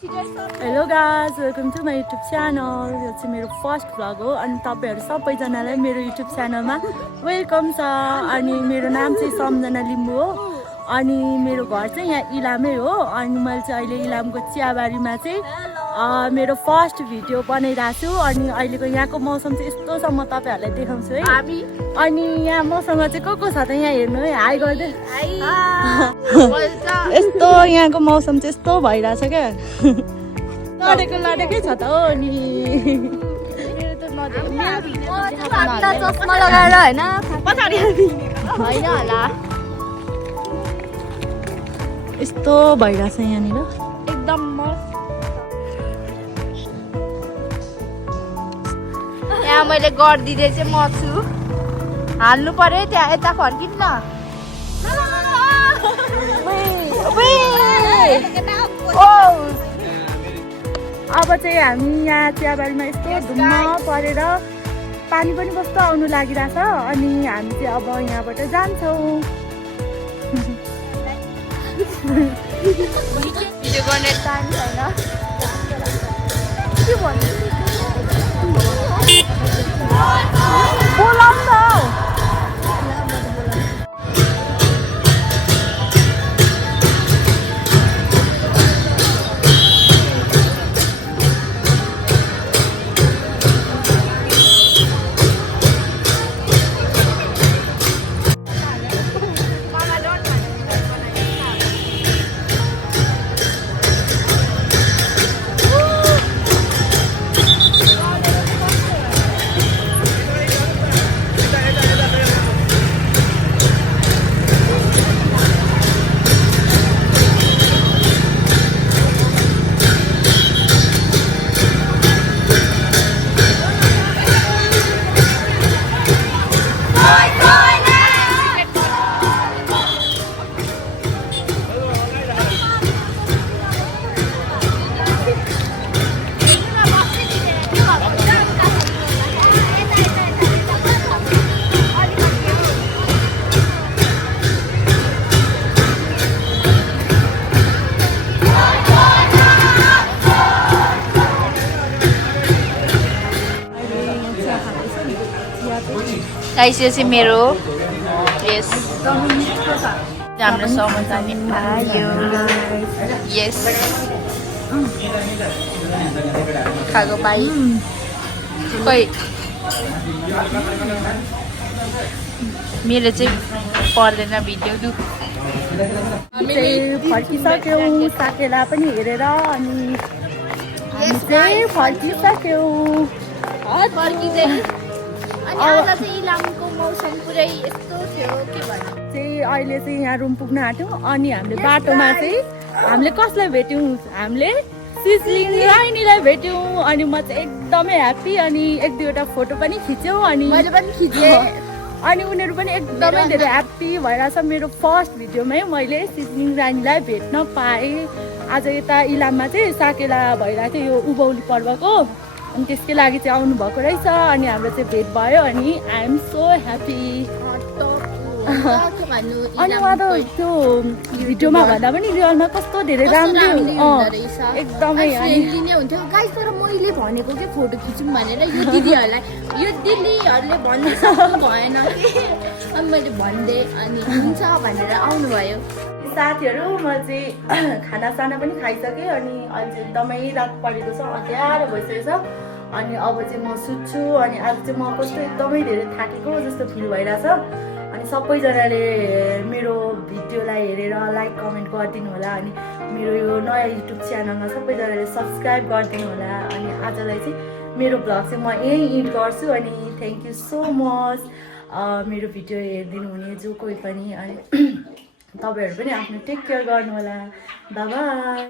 Hello guys, welcome to my YouTube channel. यो चाहिँ मेरो फर्स्ट भ्लग हो अनि तपाईहरु सबैजनालाई मेरो YouTube च्यानलमा वेलकम छ। अनि मेरो नाम चाहिँ सम्झना लिम्बू हो अनि मेरो घर चाहिँ यहाँ इलामै हो। अनि मैले चाहिँ अहिले इलामको चियाबारीमा चाहिँ मेरो फर्स्ट भिडियो बनाइरहेको छु। अनि अहिलेको यहाँको मौसम चाहिँ यस्तो छ, म तपाईहरुलाई देखाउँछु है। अनि यहाँ मसँग चाहिँ को छ त यहाँ हेर्नु है, हाई गर्दै। यस्तो यहाँको मौसम चाहिँ यस्तो भइरहेछ क्या, लडेकै छ त हो नि। चस्मा लगाएर हैन पछाडी हैन होला, यस्तो भइरहेछ यहाँनिर एकदम मस्त। यहाँ मैले गर्दिँदै चाहिँ म छु, हाल्नु पर्यो त्यहाँ, यता फर्किन् न। अब चाहिँ हामी यहाँ चियाबारीमा यस्तो धुम्म परेर पानी पनि कस्तो आउनु लागिरहेछ। अनि हामी चाहिँ अब यहाँबाट जान्छौँ। भिडियो गर्ने टाइम छैन के भन्नु, बोलाउँ न। गाइस यो चाहिँ मेरो ड्रेस, हाम्रो समझाने आयो। यस खाएको पाइ खोइ, मेरो चाहिँ पर्दैन भिडियो दु। फर्किसक्यौँ, साकेला पनि हेरेर अनि हामी चाहिँ फर्किसक्यौँ। अनि आज चाहिँ इलामको मौसम पुरै यस्तो थियो के भन्नु चाहिँ अहिले चाहिँ यहाँ रुम पुग्न आँट्यौँ। अनि हामीले बाटोमा चाहिँ हामीले कसलाई भेट्यौँ, हामीले सिजलिङ राइनीलाई भेट्यौँ। अनि म चाहिँ एकदमै ह्याप्पी। अनि एक दुईवटा फोटो पनि खिच्यौँ अनि मैले पनि खिचेँ। अनि उनीहरू पनि एकदमै धेरै ह्याप्पी भइरहेछ। मेरो फर्स्ट भिडियोमै मैले सिजलिङ रानीलाई भेट्न पाएँ। आज यता इलाममा चाहिँ साकेला भइरहेको थियो यो उभौली पर्वको, अनि त्यसकै लागि चाहिँ आउनु भएको रहेछ। अनि हाम्रो चाहिँ भेट भयो अनि आई एम सो ह्याप्पी। अनि उहाँ त त्यो भिडियोमा भन्दा पनि रियलमा कस्तो धेरै राम्रो एकदमै हुन्थ्यो गाइस। तर मैले भनेको के फोटो खिचौँ भनेर यो दिदीहरूलाई, यो दिदीहरूले भन्नु सक्नु भएन कि, अनि मैले भनिदिएँ अनि हुन्छ भनेर आउनुभयो। साथीहरू म चाहिँ खानासाना पनि खाइसकेँ। अनि अहिले चाहिँ एकदमै रात परेको छ, अँध्यारो भइसकेको छ। अनि अब चाहिँ म सुत्छु। अनि आज चाहिँ म कस्तो एकदमै धेरै थाकेको जस्तो फिल भइरहेछ। अनि सबैजनाले मेरो भिडियोलाई हेरेर लाइक कमेन्ट गरिदिनु होला। अनि मेरो यो नयाँ युट्युब च्यानलमा सबैजनाले सब्सक्राइब गरिदिनु होला। अनि आजलाई चाहिँ मेरो भ्लग चाहिँ म यहीँ इन्ड गर्छु। अनि थ्याङ्क यू सो मच मेरो भिडियो हेरिदिनु हुने जो कोही पनि। अनि तपाईहरु पनि आफ्नो टेक केयर गर्नु होला। Bye bye.